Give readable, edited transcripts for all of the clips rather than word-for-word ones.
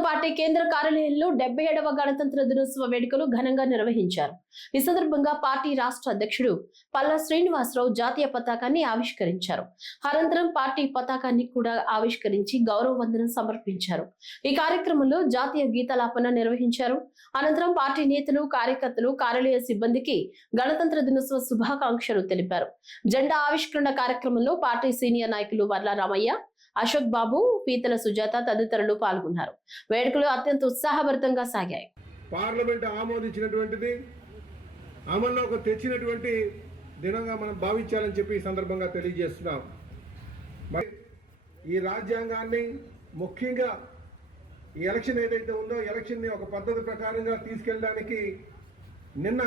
Telugu Desam party కేంద్ర కార్యాలయంలో 77వ గణతంత్ర దినోత్సవ వేడుకలు ఘనంగా నిర్వహించారు. ఈ సందర్భంగా పార్టీ రాష్ట్ర అధ్యక్షుడు పల్లా శ్రీనివాసరావు జాతీయ పతాకాన్ని ఆవిష్కరించారు. అనంతరం పార్టీ పతాకాన్ని కూడా ఆవిష్కరించి గౌరవ వందనం సమర్పించారు. ఈ కార్యక్రమంలో జాతీయ గీతాలాపన నిర్వహించారు. అనంతరం పార్టీ నేతలు, కార్యకర్తలు, కార్యాలయ సిబ్బందికి గణతంత్ర దినోత్సవ శుభాకాంక్షలు తెలిపారు. జెండా ఆవిష్కరణ కార్యక్రమంలో పార్టీ సీనియర్ నాయకులు వర్ల రామయ్య, అశోక్ బాబు, పీతల సుజాత తదితరులు పాల్గొన్నారు. వేడుకలు అత్యంత ఉత్సాహభరితంగా సాగాయి. పార్లమెంట్ ఆమోదించినటువంటిది అమల్లోకి తెచ్చినటువంటి దినంగా మనం భావించాలని చెప్పి ఈ సందర్భంగా తెలియజేస్తున్నాం. ఈ రాజ్యాంగాన్ని ముఖ్యంగా ఈ ఎలక్షన్ ఏదైతే ఉందో ఎలక్షన్ని ఒక పద్ధతి ప్రకారంగా తీసుకెళ్ళడానికి నిన్న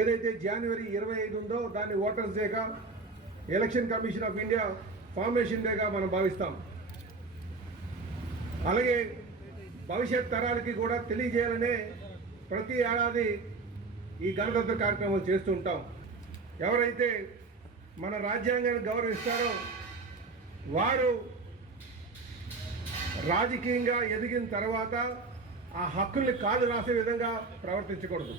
ఏదైతే జనవరి 25 ఉందో దాన్ని ఓటర్స్ డేగా, election commission of India formation డేగా మనం భావిస్తాం. అలాగే భవిష్యత్ తరాలకి కూడా తెలియజేయాలనే ప్రతి ఏడాది ఈ గణతంత్ర కార్యక్రమాలు చేస్తూ ఉంటాం. ఎవరైతే మన రాజ్యాంగాన్ని గౌరవిస్తారో వారు రాజకీయంగా ఎదిగిన తర్వాత ఆ హక్కుల్ని కాలు రాసే విధంగా ప్రవర్తించకూడదు.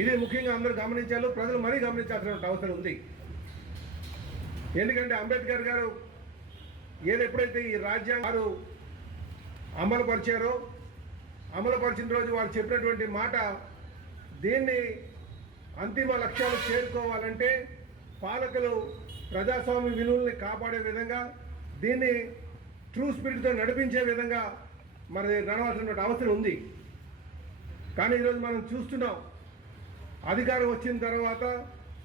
ఇది ముఖ్యంగా అందరూ గమనించాలి, ప్రజలు మరీ గమనించాల్సిన అవసరం ఉంది. ఎందుకంటే అంబేద్కర్ గారు ఎప్పుడైతే ఈ రాజ్యాంగాలు అమలుపరిచారో, అమలుపరిచిన రోజు వారు చెప్పినటువంటి మాట, దీన్ని అంతిమ లక్ష్యాలు చేరుకోవాలంటే పాలకులు ప్రజాస్వామ్య విలువల్ని కాపాడే విధంగా, దీన్ని ట్రూ స్పిరిట్తో నడిపించే విధంగా మరి నడవాల్సినటువంటి అవసరం ఉంది. కానీ ఈరోజు మనం చూస్తున్నాం, అధికారం వచ్చిన తర్వాత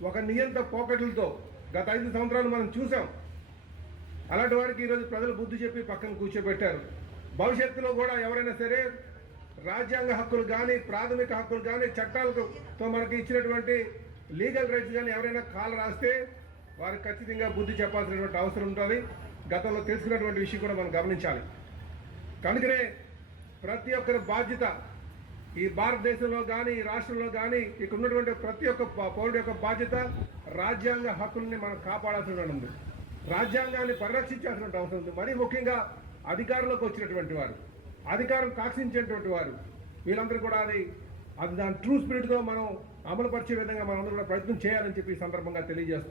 ఒక నియంత పోకట్లతో గత 5 సంవత్సరాలు మనం చూసాం. అలాంటి వారికి ఈరోజు ప్రజలు బుద్ధి చెప్పి పక్కన కూర్చోబెట్టారు. భవిష్యత్తులో కూడా ఎవరైనా సరే రాజ్యాంగ హక్కులు కానీ, ప్రాథమిక హక్కులు కానీ, చట్టాలతో మనకి ఇచ్చినటువంటి లీగల్ రైట్స్ కానీ ఎవరైనా కాలు రాస్తే వారికి ఖచ్చితంగా బుద్ధి చెప్పాల్సినటువంటి అవసరం ఉంటుంది. గతంలో తెలుసుకున్నటువంటి విషయం కూడా మనం గమనించాలి. కనుకనే ప్రతి ఒక్కరి బాధ్యత, ఈ భారతదేశంలో కానీ, ఈ రాష్ట్రంలో కానీ ఇక్కడ ఉన్నటువంటి ప్రతి ఒక్క పౌరుడి యొక్క బాధ్యత రాజ్యాంగ హక్కుల్ని మనం కాపాడాల్సిన ఉంది, రాజ్యాంగాన్ని పరిరక్షించాల్సిన అవసరం ఉంది. మరీ ముఖ్యంగా అధికారంలోకి వచ్చినటువంటి వారు, అధికారం కాక్షించేటువంటి వారు, వీళ్ళందరూ కూడా అది దాని ట్రూ స్పిరిట్తో మనం అమలుపరిచే విధంగా మనం అందరూ కూడా ప్రయత్నం చేయాలని చెప్పి ఈ సందర్భంగా తెలియజేస్తున్నాం.